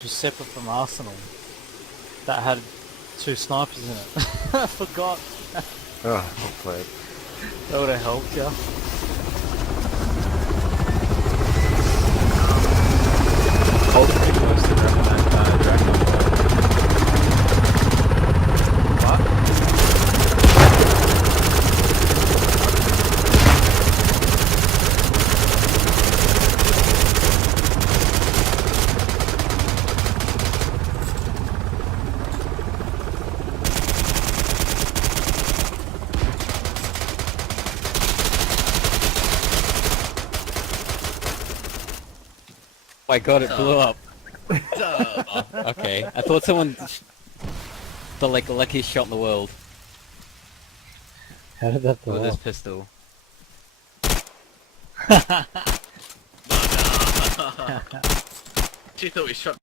just separate from Arsenal that had two snipers in it. I forgot. Oh, well played. That would have helped you. Cold's pretty close to grabbing that dragon. What? Oh my god, it blew up. Okay, I thought someone... The luckiest shot in the world How did that with blow this up? pistol. She thought we shot